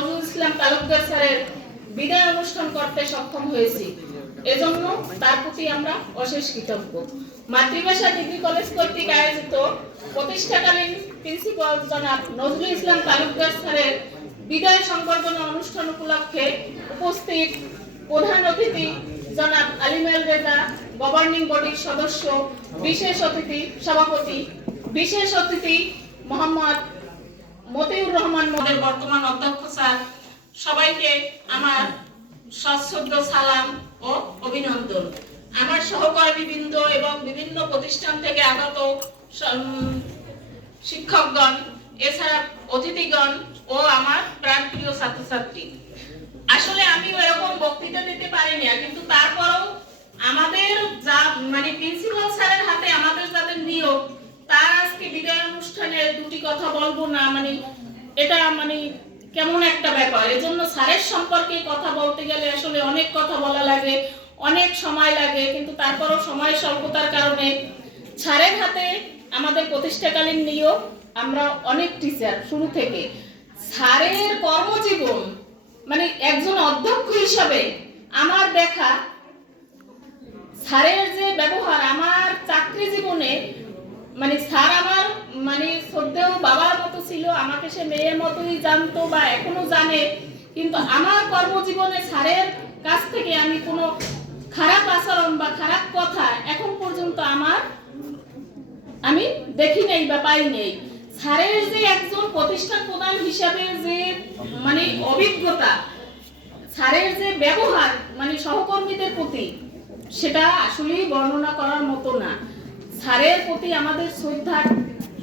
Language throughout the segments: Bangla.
নজরুল ইসলাম তালুকদার স্যারের বিদায় অনুষ্ঠান করতে সক্ষম হয়েছি। এজন্য তার প্রতি আমরা অশেষ কৃতজ্ঞ। মাতৃভাষা ডিগ্রি কলেজ কর্তৃক আয়োজিত প্রতিষ্ঠাকালীন প্রিন্সিপাল জনাব নজরুল ইসলাম তালুকদার স্যারের বিদায় সংবর্ধনা অনুষ্ঠান উপলক্ষে উপস্থিত প্রধান অতিথি জনাব আলিমেল রেজা, গভর্নিং বডির সদস্য, বিশেষ অতিথি, সভাপতি, বিশেষ অতিথি মোহাম্মদ রহমান মোদের বর্তমান অধ্যক্ষ, স্যার। সবাইকে আমার সশ্রদ্ধ সালাম ও অভিনন্দন। আমার সহকর্মীবৃন্দ এবং বিভিন্ন প্রতিষ্ঠান থেকে আগত শিক্ষকগণ, এছাড়া অতিথিগণ ও আমার প্রাণপ্রিয় ছাত্রছাত্রী। আসলে আমি এরকম বক্তৃতা দিতে পারিনি কিন্তু তারপরেও আমাদের যা মানে প্রিন্সিপাল স্যারের হাতে আমাদের যাদের নিয়োগ, তার আজকে বিদায় অনুষ্ঠানে দুটি কথা বলব না মানে এটা মানে কেমন একটা ব্যাপার। এজন্য স্যারের সম্পর্কে কথা বলতে গেলে আসলে অনেক কথা বলা লাগে, অনেক সময় লাগে, কিন্তু তারপরও সময় স্বল্পতার কারণে স্যারের হাতে আমাদের প্রতিষ্ঠাকালীন নিয়োগ, আমরা অনেক টিচার শুরু থেকে। স্যারের কর্মজীবন মানে একজন অধ্যক্ষ হিসাবে আমার দেখা, স্যারের যে ব্যবহার, আমার চাকরি জীবনে মানে স্যার আমার মানে শ্রদ্ধেয় বাবার মতো ছিল, আমাকে সে মেয়ের মতোই জানতো বা এখনও জানে। কিন্তু আমার কর্মজীবনে স্যারের কাছ থেকে আমি কোনো খারাপ আচরণ বা খারাপ কথা এখন পর্যন্ত আমার আমি দেখি নেই বা পাই নেই। স্যারের যে একজন প্রতিষ্ঠান প্রধান হিসাবে যে মানে অভিজ্ঞতা, স্যারের যে ব্যবহার মানে সহকর্মীদের প্রতি, সেটা আসলেই বর্ণনা করার মতো না। স্যারের প্রতি আমাদের শ্রদ্ধা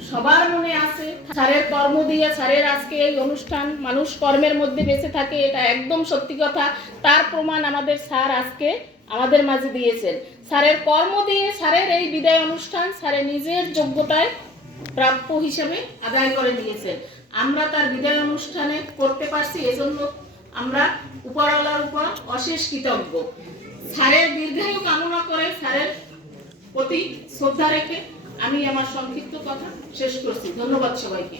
সবার মনে আছে স্যারের কর্ম দিয়ে স্যারের আজকে এই অনুষ্ঠান, মানুষ কর্মের মধ্যে বেঁচে থাকে, এটা একদম সত্যি কথা। তার প্রমাণ আমাদের স্যার আজকে আমাদের মাঝে দিয়েছেন। স্যারের কর্ম দিয়ে স্যারের এই বিদায় অনুষ্ঠান স্যারের নিজের যোগ্যতায় প্রাপ্য হিসেবে আদায় করে নিয়েছেন। আমরা তার বিদায় অনুষ্ঠানে করতে পারছি, এজন্য আমরা উপরওয়ালার উপর অশেষ কৃতজ্ঞ। স্যারের দীর্ঘায়ু কামনা করে স্যারের প্রতি শ্রদ্ধা রেখে আমি আমার সংক্ষিপ্ত কথা শেষ করছি। ধন্যবাদ সবাইকে।